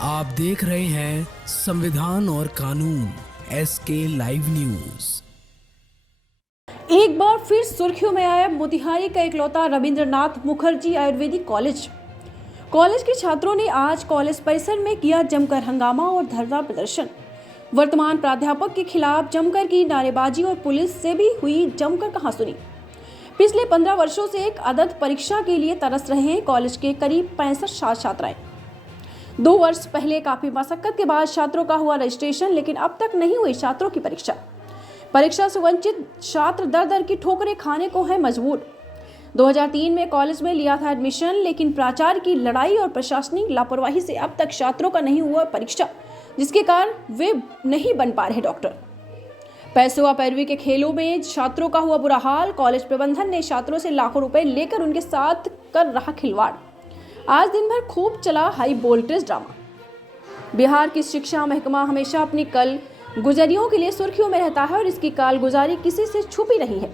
आप देख रहे हैं संविधान और कानून SK लाइव न्यूज। एक बार फिर सुर्खियों में आया मोतिहारी का इकलौता रविंद्रनाथ मुखर्जी आयुर्वेदिक कॉलेज। कॉलेज के छात्रों ने आज कॉलेज परिसर में किया जमकर हंगामा और धरना प्रदर्शन। वर्तमान प्राध्यापक के खिलाफ जमकर की नारेबाजी और पुलिस से भी हुई जमकर कहासुनी। पिछले 15 वर्षों से एक आदर्श परीक्षा के लिए तरस रहे हैं कॉलेज के करीब 65 छात्राएं। 2 वर्ष पहले काफी मशक्कत के बाद छात्रों का हुआ रजिस्ट्रेशन, लेकिन अब तक नहीं हुई छात्रों की परीक्षा से वंचित छात्र दर दर की ठोकरें खाने को है मजबूर। 2003 में कॉलेज में लिया था एडमिशन, लेकिन प्राचार्य की लड़ाई और प्रशासनिक लापरवाही से अब तक छात्रों का नहीं हुआ परीक्षा, जिसके कारण वे नहीं बन पा रहे डॉक्टर। पैसों व पैरवी के खेलों में छात्रों का हुआ बुरा हाल। कॉलेज प्रबंधन ने छात्रों से लाखों रुपए लेकर उनके साथ कर रहा खिलवाड़। आज दिन भर खूब चला हाई वोल्टेज ड्रामा। बिहार की शिक्षा महकमा हमेशा अपनी कल गुजरियों के लिए सुर्खियों में रहता है और इसकी कालगुजारी किसी से छुपी नहीं है।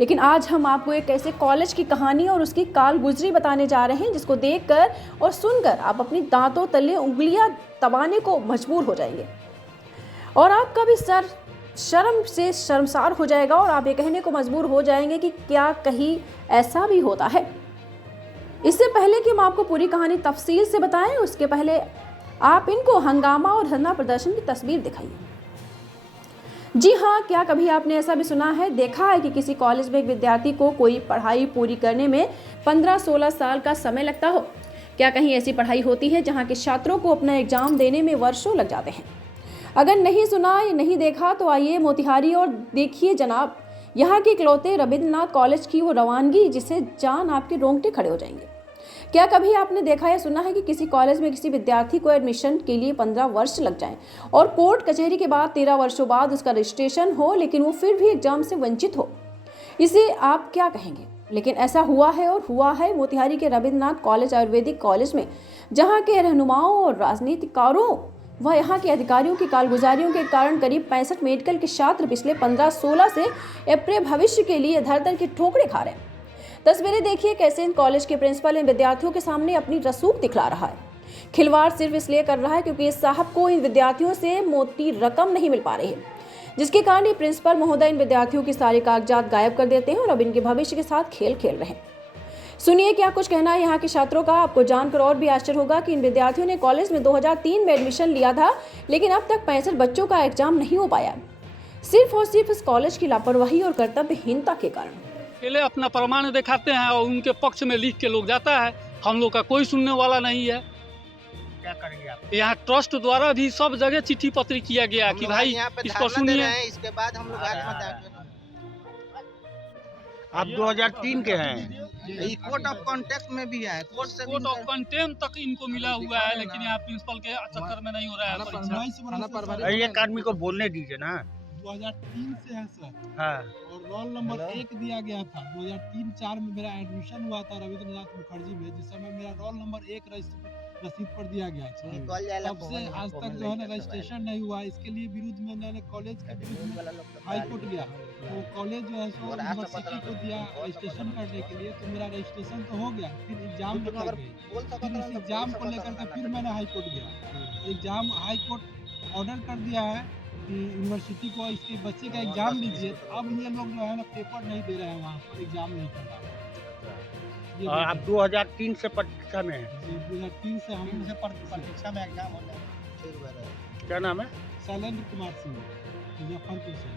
लेकिन आज हम आपको एक ऐसे कॉलेज की कहानी और उसकी कालगुजरी बताने जा रहे हैं जिसको देखकर और सुनकर आप अपनी दांतों तले उंगलियां दबाने को मजबूर हो जाएंगे और आपका भी सर शर्म से शर्मसार हो जाएगा और आप ये कहने को मजबूर हो जाएंगे कि क्या कहीं ऐसा भी होता है। इससे पहले कि हम आपको पूरी कहानी तफसील से बताएं, उसके पहले आप इनको हंगामा और धरना प्रदर्शन की तस्वीर दिखाइए। जी हाँ, क्या कभी आपने ऐसा भी सुना है, देखा है कि किसी कॉलेज में एक विद्यार्थी को कोई पढ़ाई पूरी करने में 15-16 साल का समय लगता हो? क्या कहीं ऐसी पढ़ाई होती है जहाँ के छात्रों को अपना एग्जाम देने में वर्षों लग जाते हैं? अगर नहीं सुना या नहीं देखा तो आइए मोतिहारी और देखिए जनाब, यहाँ के इकलौते रविंद्रनाथ कॉलेज की वो रवानगी जिसे जान आपके रोंगटे खड़े हो जाएंगे। क्या कभी आपने देखा या सुना है कि किसी कॉलेज में किसी विद्यार्थी को एडमिशन के लिए 15 वर्ष लग जाएं और कोर्ट कचहरी के बाद 13 वर्षों बाद उसका रजिस्ट्रेशन हो, लेकिन वो फिर भी एग्जाम से वंचित हो? इसे आप क्या कहेंगे? लेकिन ऐसा हुआ है और हुआ है मोतिहारी के रविंद्रनाथ कॉलेज आयुर्वेदिक कॉलेज में, जहाँ के रहनुमाओं और राजनीतिकारों व यहाँ के अधिकारियों की कालगुजारियों के कारण करीब 65 मेडिकल के छात्र पिछले 15-16 से अपने भविष्य के लिए धर धर की ठोकरें खा रहे हैं। तस्वीरें देखिए कैसे इन कॉलेज के प्रिंसिपल इन विद्यार्थियों के सामने अपनी रसूख दिखला रहा है। खिलवाड़ सिर्फ इसलिए कर रहा है क्योंकि इस साहब को इन विद्यार्थियों से मोटी रकम नहीं मिल पा रही है, जिसके कारण ये प्रिंसिपल महोदय इन विद्यार्थियों की सारे कागजात गायब कर देते हैं और अब इनके भविष्य के साथ खेल खेल रहे हैं। सुनिए क्या कुछ कहना है यहाँ के छात्रों का। आपको जानकर और भी आश्चर्य होगा कि इन विद्यार्थियों ने कॉलेज में 2003 में एडमिशन लिया था, लेकिन अब तक 65 बच्चों का एग्जाम नहीं हो पाया, सिर्फ और सिर्फ इस कॉलेज की लापरवाही और कर्तव्यहीनता के कारण। पहले अपना प्रमाण दिखाते हैं और उनके पक्ष में लिख के लोग जाता है। हम लोग का कोई सुनने वाला नहीं है। क्या करेंगे आप? यहाँ ट्रस्ट द्वारा भी सब जगह चिट्ठी पत्र किया गया कि भाई इसको सुनिए। इसके बाद हम लोग आप 2003 के हैं, कोर्ट ऑफ कॉन्टेक्ट में भी है, कोर्ट ऑफ कंटेम्प्ट तक इनको मिला हुआ है, लेकिन यहाँ प्रिंसिपल के चक्कर में नहीं हो रहा है परीक्षा। एक आदमी को बोलने दीजिए ना। 2003 से है सर। हाँ। और रोल नंबर 1 दिया गया था। 2003-04 में मेरा एडमिशन हुआ था रविंद्रनाथ मुखर्जी में, जिस समय मेरा रोल नंबर 1 रसीद पर दिया गया था। तब से आज तक जो है ना रजिस्ट्रेशन नहीं हुआ। इसके लिए विरुद्ध में मैंने कॉलेज के विरुद्ध में हाई कोर्ट गया, तो कॉलेज जो है सो यूनिवर्सिटी को दिया रजिस्ट्रेशन करने के लिए, तो मेरा रजिस्ट्रेशन तो हो गया, फिर एग्जाम लेकर गई। फिर इस एग्जाम को लेकर के फिर मैंने हाई कोर्ट गया। एग्जाम हाई कोर्ट ऑर्डर कर दिया है कि यूनिवर्सिटी को इसके बच्चे का एग्जाम लीजिए। अब ये लोग जो है ना पेपर नहीं दे रहे हैं, वहाँ पर एग्जाम नहीं कर रहा है। और आप 2003 से परीक्षा में हैं? 2003 से हम परीक्षा में एग्जाम हो गया। क्या नाम है? शैलेंद्र कुमार सिंह, मुजफ्फरपुर से।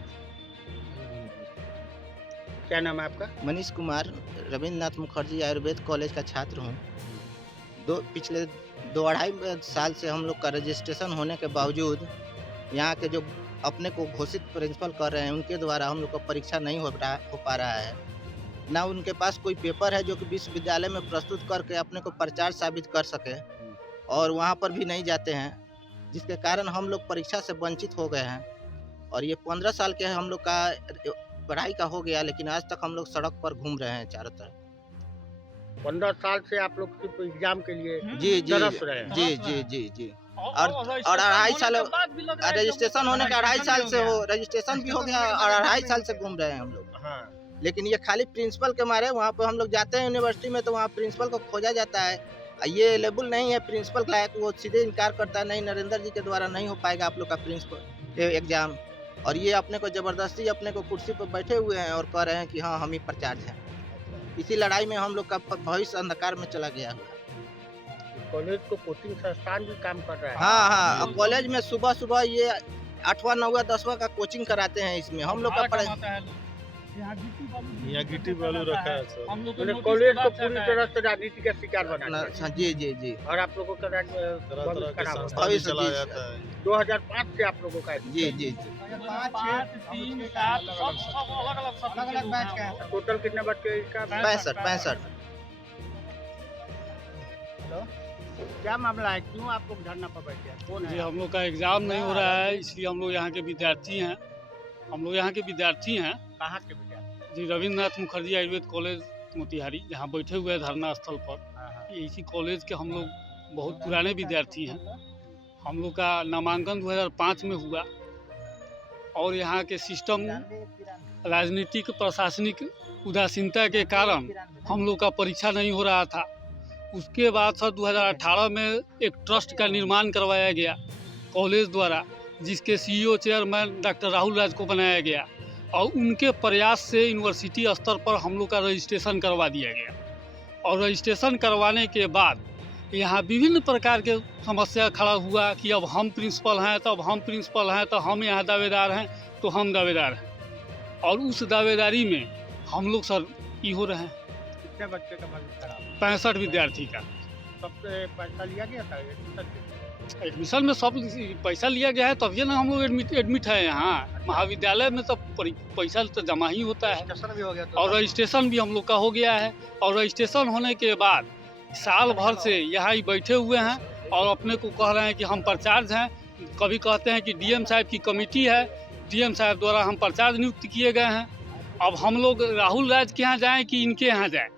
क्या नाम है आपका? मनीष कुमार, रविंद्रनाथ मुखर्जी आयुर्वेद कॉलेज का छात्र हूँ। पिछले 2-2.5 साल से हम लोग का रजिस्ट्रेशन होने के बावजूद यहाँ के जो अपने को घोषित प्रिंसिपल कर रहे हैं, उनके द्वारा हम लोग का परीक्षा नहीं हो पा रहा है। ना उनके पास कोई पेपर है जो कि विश्वविद्यालय में प्रस्तुत करके अपने को प्रचार साबित कर सके, और वहाँ पर भी नहीं जाते हैं, जिसके कारण हम लोग परीक्षा से वंचित हो गए हैं। और ये 15 साल के हम लोग का पढ़ाई का हो गया, लेकिन आज तक हम लोग सड़क पर घूम रहे हैं चारों तरफ। 15 साल से आप लोग सिर्फ एग्जाम के लिए जी तरस रहे हैं। जी जी जी जी और 2.5 साल रजिस्ट्रेशन होने के 2.5 साल से हो, रजिस्ट्रेशन भी हो गया और 2.5 साल से घूम रहे हैं हम लोग। हाँ। लेकिन ये खाली प्रिंसिपल के मारे वहाँ पर हम लोग जाते हैं यूनिवर्सिटी में, तो वहाँ प्रिंसिपल को खोजा जाता है ये एलेबल नहीं है प्रिंसिपल का, वो सीधे इनकार करता है, नहीं नरेंद्र जी के द्वारा नहीं हो पाएगा आप लोग का प्रिंसिपल एग्जाम। और ये अपने को जबरदस्ती अपने को कुर्सी पर बैठे हुए हैं और कह रहे हैं कि हाँ हम ही प्रचार्ज हैं। इसी लड़ाई में हम लोग का भविष्य अंधकार में चला गया हुआ। कॉलेज को कोचिंग संस्थान भी काम कर रहा है। हाँ, अब कॉलेज में सुबह सुबह ये 8वां 9वां 10वां का कोचिंग कराते हैं। इसमें हम लोग का पढ़ाई यहाँ गिट्टी बालू रखा है सर। हम लोग कॉलेज को पूरी तरह से राजनीति का शिकार बना। जी। और आप लोगों का तरह के संस्था भविष्य चलाया जी। जाता है। 2005 से आप लोगों का जी। 5, 3, 7 अलग-अलग बैच का है। टोटल कितने बच्चे इसका? 65। क्या मामला है, क्यों आप लोग धरना पर बैठे हैं? कौन जी है? हम लोग का एग्जाम नहीं हो रहा है, इसलिए हम लोग यहाँ के विद्यार्थी हैं। कहाँ के विद्यार्थी? जी रविंद्रनाथ मुखर्जी आयुर्वेद कॉलेज मोतिहारी, जहाँ बैठे हुए हैं धरना स्थल पर। इसी कॉलेज के हम लोग बहुत पुराने विद्यार्थी हैं। हम लोग का नामांकन 2005 में हुआ और यहाँ के सिस्टम राजनीतिक प्रशासनिक उदासीनता के कारण हम लोग का परीक्षा नहीं हो रहा था। उसके बाद सर 2018 में एक ट्रस्ट का निर्माण करवाया गया कॉलेज द्वारा, जिसके CEO chairman doctor Rahul Raj को बनाया गया और उनके प्रयास से यूनिवर्सिटी स्तर पर हम लोग का रजिस्ट्रेशन करवा दिया गया। और रजिस्ट्रेशन करवाने के बाद यहाँ विभिन्न प्रकार के समस्या खड़ा हुआ कि अब हम प्रिंसिपल हैं तो हम यहाँ दावेदार हैं तो हम दावेदार हैं। और उस दावेदारी में हम लोग सर ये हो रहे हैं। कितने बच्चे का भविष्य खराब? 65 विद्यार्थी का सबसे पैसा लिया गया था एडमिशन में। सब पैसा लिया गया है तभी ना हम लोग एडमिट है यहाँ। महाविद्यालय में तो पैसा तो जमा ही होता है भी हो गया और रजिस्ट्रेशन भी हम लोग का हो गया है। और रजिस्ट्रेशन होने के बाद साल भर से यहाँ ही बैठे हुए हैं और अपने को कह रहे हैं कि हम प्रचार्ज हैं। कभी कहते हैं कि DM साहब की कमेटी है, DM साहब द्वारा हम प्रचार्ज नियुक्त किए गए हैं। अब हम लोग राहुल राज के यहाँ जाएँ कि इनके यहाँ जाएँ?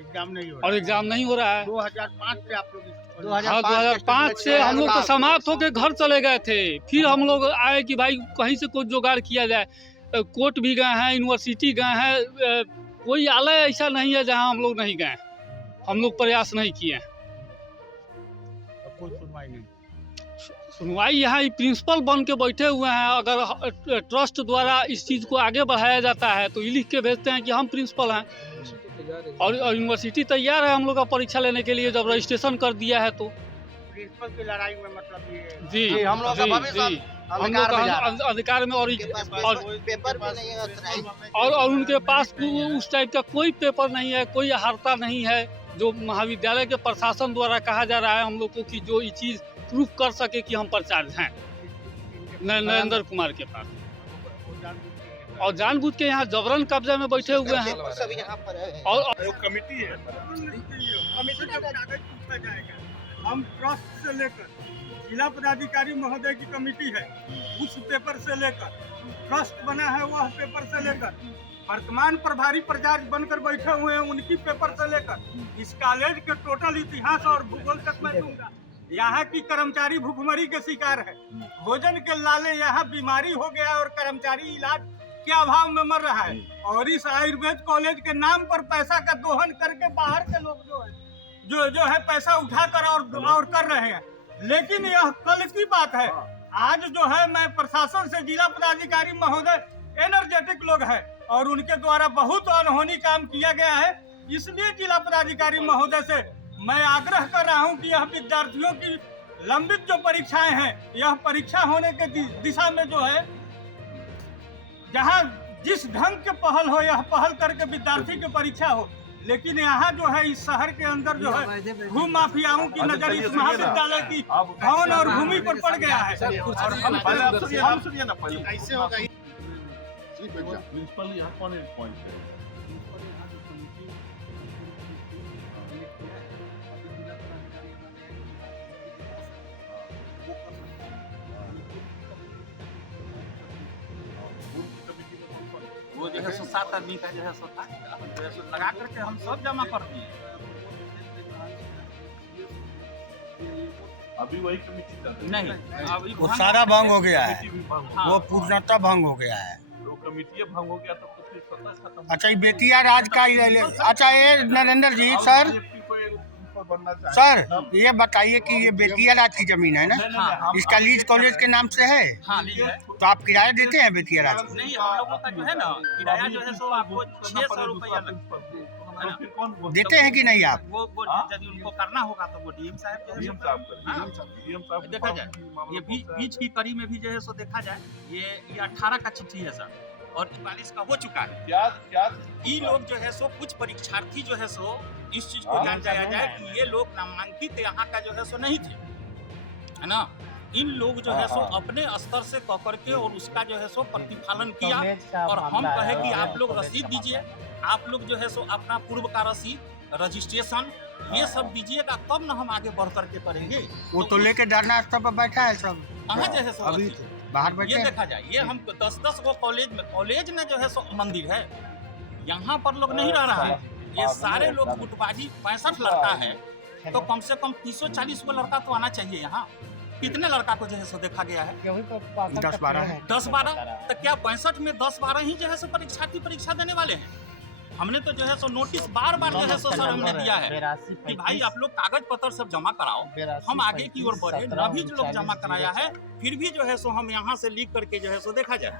एग्जाम नहीं हो और एग्जाम नहीं हो रहा है। 2005 से आप लोग 2005 से हम लोग तो समाप्त होकर घर चले गए थे। फिर हम लोग आए कि भाई कहीं से कुछ जुगाड़ किया जाए। कोर्ट भी गए हैं, यूनिवर्सिटी गए हैं, कोई आलय ऐसा नहीं है जहां हम लोग नहीं गए। हम लोग प्रयास नहीं किए। कोई सुनवाई नहीं। सुनवाई यहाँ प्रिंसिपल बन के बैठे हुए हैं। अगर ट्रस्ट द्वारा इस चीज़ को आगे बढ़ाया जाता है तो ये लिख के भेजते हैं कि हम प्रिंसिपल हैं और यूनिवर्सिटी तैयार है हम लोग का परीक्षा लेने के लिए जब रजिस्ट्रेशन कर दिया है तो। प्रिंसिपल की लड़ाई में मतलब ये जी हम लोग का अधिकार में और पेपर भी नहीं है और उनके पास उस टाइप का कोई पेपर नहीं है, कोई अर्हता नहीं है जो महाविद्यालय के प्रशासन द्वारा कहा जा रहा है हम लोग को कि जो ये चीज़ प्रूफ कर सके कि हम प्रचार्ज हैं। नरेंद्र कुमार के पास और जानबूझ के यहाँ जबरन कब्जे में बैठे हुए हैं। सब यहाँ पर है। और कमेटी है, कमेटी का कागज पूछा जाएगा। हम ट्रस्ट से लेकर जिला पदाधिकारी महोदय की कमेटी है, उस पेपर से लेकर ट्रस्ट बना है वह पेपर से लेकर वर्तमान प्रभारी प्रचार्ज बनकर बैठे हुए हैं उनकी पेपर से लेकर इस कॉलेज के टोटल इतिहास और भूगोल तक मैं दूंगा। यहाँ की कर्मचारी भूखमरी के शिकार है, भोजन के लाले यहाँ बीमारी हो गया और कर्मचारी इलाज के अभाव में मर रहा है। और इस आयुर्वेद कॉलेज के नाम पर पैसा का दोहन करके बाहर के लोग जो है पैसा उठाकर और कर रहे हैं। लेकिन यह कल की बात है। आज जो है मैं प्रशासन से जिला पदाधिकारी महोदय एनर्जेटिक लोग हैं और उनके द्वारा बहुत अनहोनी काम किया गया है। इसलिए जिला पदाधिकारी महोदय से मैं आग्रह कर रहा हूं कि यह विद्यार्थियों की लंबित जो परीक्षाएं हैं, यह परीक्षा होने के दिशा में जो है जहां जिस ढंग के पहल हो यह पहल करके विद्यार्थी की परीक्षा हो। लेकिन यहाँ जो है इस शहर के अंदर जो है भू माफियाओं की नजर इस महाविद्यालय की भवन और भूमि पर पड़ गया है। और हम कैसे होगा प्रिंसिपल यहाँ कौन पॉइंट है? वो जो है 7 आदमी का जो है लगा करके हम सब जमा कर दिए। अभी वही कमेटी चल रही है। नहीं अभी वो सारा भंग हो गया है, हाँ, वो पूर्णतः भंग हो गया है। वो कमेटी भंग हो गया तो फिर स्वतः खत्म। अच्छा ये बेतिया राज का अच्छा ये नरेंद्र जी सर सर ये बताइए कि ये बेतिया राज की जमीन है ना, इसका लीज कॉलेज के नाम से है, हाँ लीज है। तो आप किराया देते हैं बेतिया राज को? नहीं, हम लोगों का जो है ना किराया जो है सो आपको 600 रुपया लगता है। देते हैं कि नहीं आप? वो यदि उनको करना होगा तो वो डीएम साहब जो है देखा जाए, ये बीच की कड़ी में भी जो है सो देखा जाए, ये 18 का चिट्ठी है सर और 42 का हो चुका है। ये लोग जो है सो कुछ परीक्षार्थी जो है सो इस चीज को जान जाया जाए कि ये लोग नामांकित यहाँ का जो है सो नहीं थे, है ना। इन लोग जो है सो अपने स्तर से पकड़ के और उसका जो है सो प्रतिफलन किया और हम कहे कि आप लोग रसीद दीजिए, आप लोग जो है सो अपना पूर्व का रसीद, रजिस्ट्रेशन ये सब दीजिएगा, तब ना हम आगे बढ़ करके करेंगे। वो तो लेके धरना स्थल पर बैठा है सब, कहाँ जो है सो अभी बाहर बैठे ये हैं। देखा जाए, ये हम 10-10 को कॉलेज में जो है सो मंदिर है, यहाँ पर लोग नहीं रह रहा है। ये सारे लोग गुटबाजी 65 लड़का है तो कम से कम 340 को लड़का तो आना चाहिए यहाँ। कितने लड़का को जो है सो देखा गया है? 10-12 है। 10-12 तो क्या 65 में 10-12 ही जो है सो परीक्षार्थी परीक्षा देने वाले हैं? हमने तो जो है सो नोटिस बार बार जो है सो सर हमने दिया है कि भाई आप लोग कागज पत्र सब जमा कराओ, हम आगे की ओर बढ़े। न भी जो लोग जमा कराया है फिर भी जो है सो हम यहाँ से लीक करके जो है सो देखा जाए,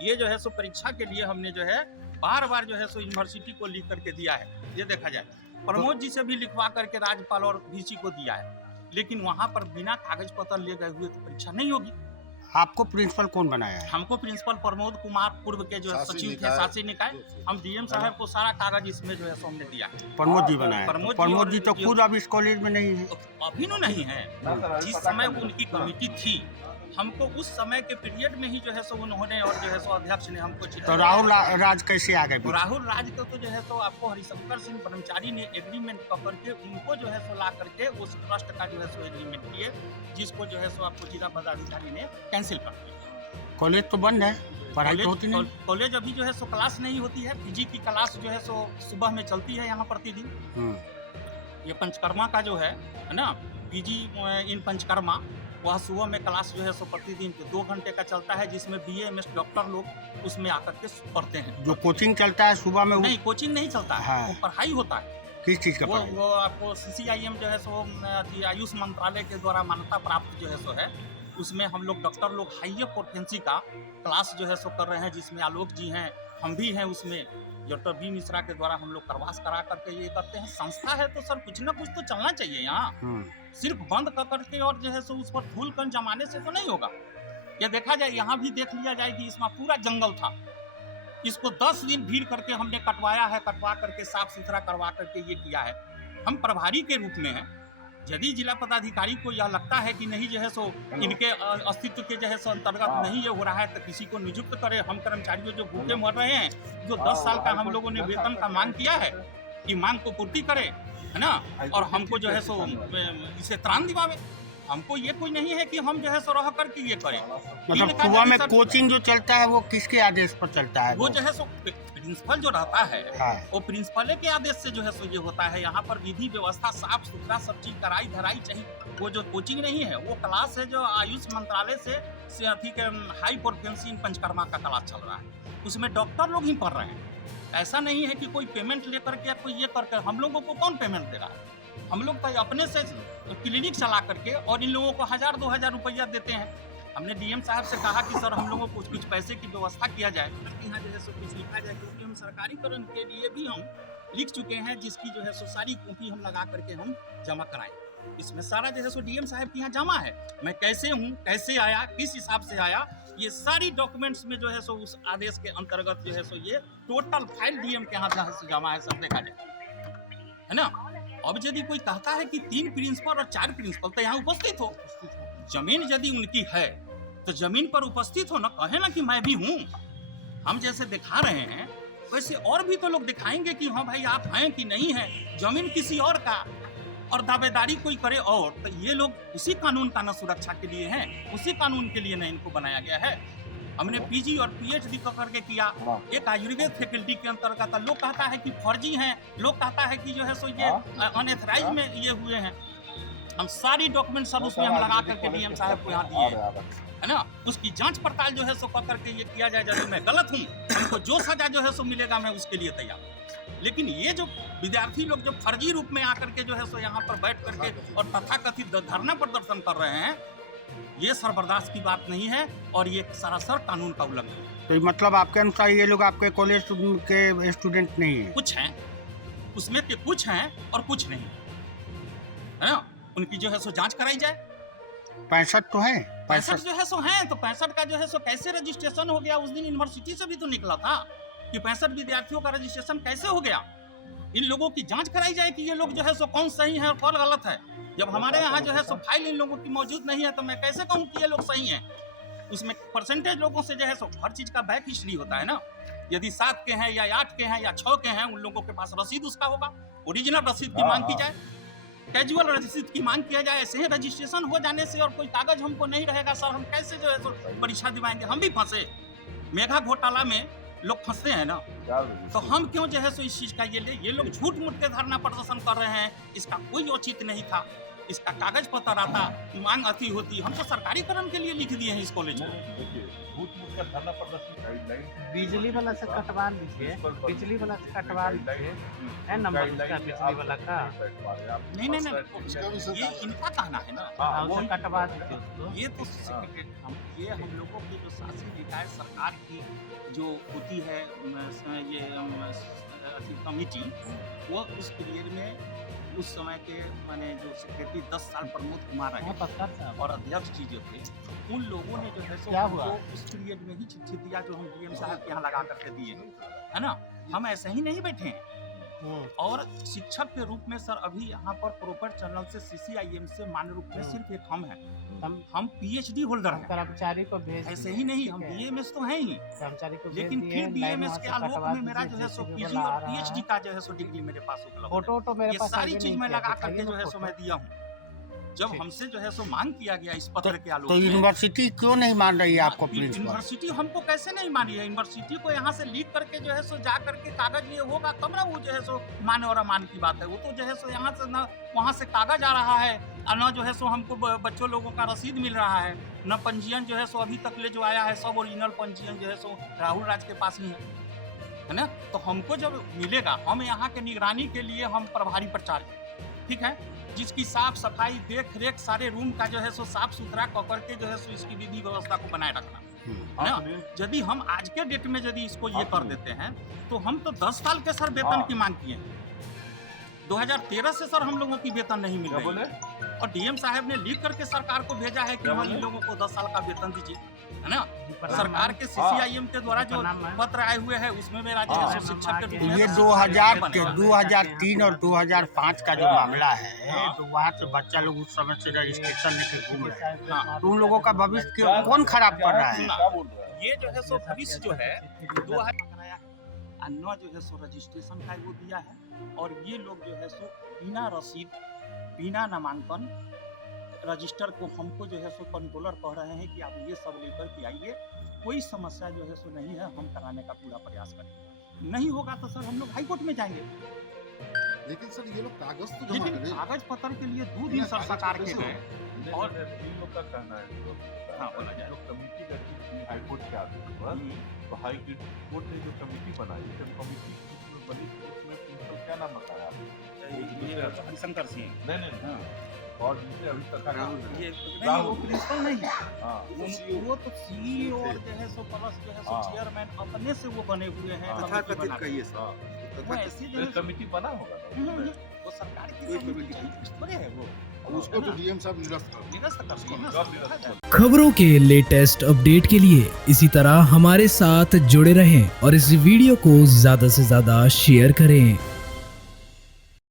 ये जो है सो परीक्षा के लिए हमने जो है बार बार जो है सो यूनिवर्सिटी को लीक करके दिया है। ये देखा जाए, प्रमोद जी से भी लिखवा करके राज्यपाल और वीसी को दिया है, लेकिन वहाँ पर बिना कागज पत्र ले गए हुए तो परीक्षा नहीं होगी। आपको प्रिंसिपल कौन बनाया है? हमको प्रिंसिपल प्रमोद कुमार पूर्व के जो सचिव थे शासी निकाय, हम डीएम साहब को सारा कागज इसमें जो है सो हमने दिया। प्रमोद जी बनाया? प्रमोद जी तो और खुद अब इस कॉलेज में नहीं है। अभी नो नहीं है, जिस समय उनकी कमेटी थी हमको उस समय के पीरियड में ही जो है सो उन्होंने और जो है सो अध्यक्ष ने हमको तो राहुल राज कैसे आ गए? राहुल राज को तो जो है सो आपको हरिशंकर सिंह ब्रह्मचारी ने एग्रीमेंट पकड़ के उनको जो है सो ला करके उस ट्रस्ट का जो है सो एग्रीमेंट किए, जिसको जो है सो आपको जिला पदाधिकारी ने कैंसिल कर दिया। कॉलेज तो बंद है, पढ़ाई तो होती नहीं। कॉलेज अभी जो है सो क्लास नहीं होती है, पीजी की क्लास जो है सो सुबह में चलती है यहाँ प्रतिदिन। ये पंचकर्मा का जो है ना पीजी इन पंचकर्मा, वह सुबह में क्लास जो है सो प्रतिदिन 2 घंटे का चलता है, जिसमें BA MS डॉक्टर लोग उसमें आकर के पढ़ते हैं। जो कोचिंग चलता है सुबह में नहीं, कोचिंग नहीं चलता है, हाँ। वो पढ़ाई होता है। किस चीज का पढ़ाई? वो आपको CCIM जो है सो आयुष मंत्रालय के द्वारा मान्यता प्राप्त जो है सो है, उसमें हम लोग डॉक्टर लोग हाई पोटेंसी का क्लास जो है सो कर रहे हैं, जिसमें आलोक जी हैं, हम भी हैं उसमें, डॉक्टर बी मिश्रा के द्वारा हम लोग प्रवास करा करके ये करते हैं। संस्था है तो सर कुछ ना कुछ तो चलना चाहिए यहाँ, सिर्फ बंद कर करके और जो है सो उस पर धूल कण जमाने से तो नहीं होगा। ये देखा जाए, यहाँ भी देख लिया जाए कि इसमें पूरा जंगल था, इसको 10 दिन भीड़ करके हमने कटवाया है, कटवा करके साफ सुथरा करवा करके ये किया है। हम प्रभारी के रूप में हैं, यदि जिला पदाधिकारी को यह लगता है कि नहीं जो है सो इनके अस्तित्व के जो है सो अंतर्गत नहीं ये हो रहा है तो किसी को नियुक्त करे। हम कर्मचारियों जो भूखे मर रहे हैं, जो 10 साल का हम लोगों ने वेतन का मांग किया है, कि मांग को पूर्ति करे, है ना, और हमको जो है सो इसे त्राण दिवावे। हमको ये कोई नहीं है कि हम जो है सो रह करके ये करें। मतलब सुबह में कोचिंग जो चलता है वो किसके आदेश पर चलता है? वो जो है सो प्रिंसिपल जो रहता है, हाँ। वो प्रिंसिपल के आदेश से जो है सो ये होता है। यहाँ पर विधि व्यवस्था साफ सुथरा सब चीज कराई धराई चाहिए। वो जो कोचिंग नहीं है, वो क्लास है जो आयुष मंत्रालय से अधिक हाई पोटेंसी पंचकर्मा का क्लास चल रहा है, उसमें डॉक्टर लोग ही पढ़ रहे हैं। ऐसा नहीं है कि कोई पेमेंट लेकर के या कोई ये करके, हम लोगों को कौन पेमेंट दे रहा है? हम लोग तो अपने से क्लिनिक चला करके और इन लोगों को 1000-2000 रुपया देते हैं। हमने डीएम साहब से कहा कि सर हम लोगों को कुछ पैसे की व्यवस्था किया जाए, यहाँ जो है सो कुछ लिखा जाए, क्योंकि हम सरकारीकरण के लिए भी हम लिख चुके हैं, जिसकी जो है सो सारी कॉपी हम लगा करके हम जमा कराएं। इसमें सारा जो है सो डीएम साहब के यहाँ जमा है, मैं कैसे हूँ, कैसे आया, किस हिसाब से आया, ये सारी डॉक्यूमेंट्स में जो है सो उस आदेश के अंतर्गत जो है सो ये टोटल फाइल डीएम के यहाँ जमा है, सब देखा जाए, है ना। अब यदि कोई कहता है कि 3 प्रिंसिपल और 4 प्रिंसिपल तो यहाँ उपस्थित हो, जमीन यदि उनकी है तो जमीन पर उपस्थित हो ना, कहे ना कि मैं भी हूँ। हम जैसे दिखा रहे हैं वैसे और भी तो लोग दिखाएंगे कि हाँ भाई आप हैं कि नहीं हैं। जमीन किसी और का और दावेदारी कोई करे और, तो ये लोग उसी कानून का न सुरक्षा के लिए हैं, उसी कानून के लिए न इनको बनाया गया है। हमने पीजी और पीएचडी करके किया, एक आयुर्वेद फैकल्टी के अंतर्गत। लोग कहता है कि फर्जी हैं, लोग कहता है कि जो है सो ये अनएथराइज में ये हुए हैं। हम सारी डॉक्यूमेंट सब उसमें हम लगा करके डीएम साहब को यहाँ दिए, है ना। उसकी जांच पड़ताल जो है सो कर करके ये किया जाए। यदि मैं गलत हूँ, हमको जो सजा जो है सो मिलेगा मैं उसके लिए तैयार हूँ। लेकिन ये जो विद्यार्थी लोग जो फर्जी रूप में आकर के जो है सो यहाँ पर बैठ करके और तथाकथित धरना प्रदर्शन कर रहे हैं, ये सरबर्दाश्त की बात नहीं है और ये सरासर कानून का उल्लंघन है। तो मतलब आपके अनुसार ये लोग आपके कॉलेज के स्टूडेंट नहीं है? कुछ हैं, उसमें के कुछ हैं और कुछ नहीं, है ना? उनकी जो है सो जांच कराई जाए। 65 तो है, 65 जो है सो हैं, तो 65 का जो है सो कैसे रजिस्ट्रेशन हो गया? उस दिन यूनिवर्सिटी से भी तो निकला था कि 65 विद्यार्थियों का रजिस्ट्रेशन कैसे हो गया। इन लोगों की जांच कराई जाए कि ये लोग जो है सो कौन सही है और कौन गलत है। जब हमारे यहाँ जो है सो फाइल इन लोगों की मौजूद नहीं है तो मैं कैसे कहूँ कि ये लोग सही हैं। उसमें परसेंटेज लोगों से जो है सो हर चीज़ का बैक हिस्ट्री होता है ना। यदि 7 के हैं या 8 के हैं या 6 के हैं, उन लोगों के पास रसीद उसका होगा, ओरिजिनल रसीद की मांग की जाए, कैजुअल रसीद की मांग किया जाए। ऐसे ही रजिस्ट्रेशन हो जाने से और कोई कागज हमको नहीं रहेगा सर, हम कैसे जो है सो परीक्षा दिवाएंगे? हम भी फंसे, मेगा घोटाला में लोग फंसते हैं ना, तो हम क्यों जो है सो इस चीज़ का ये लोग झूठ मूठ के धरना प्रदर्शन कर रहे हैं। इसका कोई औचित्य नहीं था, इसका कागज पत्र आता, मांग अति होती। हम तो सरकारीकरण के लिए लिख दिए हैं इस कॉलेज को। बिजली वाला से कटवा लीजिए, बिजली वाला से कटवा लीजिए, है नंबर उसका बिजली वाला का? नहीं, ये इनका कहना है ना, वो कटवा दीजिए उसको। ये तो ये हम लोगों की जो शासी निकाय सरकार की जो होती है ये कमेटी, वो उस पीरियड में उस समय के माने जो सेक्रेटरी 10 साल प्रमोद कुमार रहे और अध्यक्ष जी जो थे, उन लोगों ने जो है सो हमको उस पीरियड में ही चिट्ठी दिया जो हम डीएम साहब के यहाँ लगा करके दिए, है ना। हम ऐसे ही नहीं बैठे हैं। और शिक्षक के रूप में सर अभी यहाँ पर प्रॉपर चैनल से CCIM से मान्य रूप में सिर्फ एक हम हैं। हम PhD होल्डर हैं, कर्मचारी को भेज ऐसे ही नहीं, हम BMS तो हैं ही, कर्मचारी को, लेकिन फिर BMS के आलोक में मेरा जो है सो PG और PhD का जो है सो डिग्री मेरे पास उपलब्ध है। ये सारी चीज मैं लगा करके जो है सो मैं दिया हूँ। जब हमसे जो है सो मांग किया गया इस पत्र के आलोक तो में, यूनिवर्सिटी क्यों नहीं मान रही है आपको? यूनिवर्सिटी हमको कैसे नहीं मानी है? यूनिवर्सिटी को यहाँ से लीक करके जो है सो जा करके कागज ये होगा तब ना वो जो है सो मान और अमान की बात है। वो तो जो है सो यहाँ से ना वहाँ से कागज आ रहा है और न जो है सो हमको बच्चों लोगों का रसीद मिल रहा है, न पंजीयन जो है सो अभी तक ले जो आया है सब ओरिजिनल पंजीयन जो है सो राहुल राज के पास ही है ना। तो हमको जब मिलेगा, हम यहाँ के निगरानी के लिए हम प्रभारी प्राचार्य, ठीक है, जिसकी साफ सफाई देख रेख सारे रूम का जो है सो साफ सुथरा करके जो है सो इसकी विधि व्यवस्था को बनाए रखना है ना। यदि हम आज के डेट में यदि इसको ये कर देते हैं तो हम तो 10 साल के सर वेतन की मांग किए हैं। 2013 से सर हम लोगों की वेतन नहीं मिल रही है और डीएम साहब ने लिख करके सरकार को भेजा है कि हाँ इन लोगों को 10 साल का वेतन दीजिए, है ना। सरकार के CCIM के द्वारा जो पत्र आए हुए हैं उसमें मेरा जो है शिक्षक के रूप में ये 2003 और 2005 का जो मामला है, तो वहाँ से बच्चा लोग उस समय से रजिस्ट्रेशन लेके घूम रहे हैं, तो उन लोगों का भविष्य कौन खराब कर रहा है? ये जो है सो भविष्य जो है 2000 कराया है, अन्य जो है सो रजिस्ट्रेशन का वो दिया है और ये लोग जो है सो बिना रसीद बिना नामांकन रजिस्टर को हमको जो है सो कंट्रोलर कह रहे हैं कि आप ये सब लेकर के आइए, कोई समस्या जो है सो नहीं है, हम कराने का पूरा प्रयास करेंगे। नहीं होगा तो सर हम लोग हाई कोर्ट में जाएंगे। लेकिन सर ये लोग कागज तो लेकिन कागज पत्र के लिए 2 दिन सर सरकार के गए और इन लोग का कहना है हाँ बोला जाए कमेटी करती हाई कोर्ट के आदेश पर, तो हाई कोर्ट ने जो कमेटी बनाई, जब कमेटी बनी उसमें प्रिंसिपल क्या नाम बताया? हरिशंकर सिंह। नहीं और जिसे अभी तक ये नहीं, वो प्रिंसिपल नहीं है, वो तो CEO और जो है सो प्लस जो है सो चेयरमैन अपने से वो बने हुए हैं। तथाकथित कहिए वो ऐसी जो है कमेटी बना होगा वो सरकार की कमेटी थोड़े है, वो उसको तो डीएम साहब निरस्त करते हैं। खबरों के लेटेस्ट अपडेट के लिए इसी तरह हमारे साथ जुड़े रहें और इस वीडियो को ज्यादा से ज्यादा शेयर करें।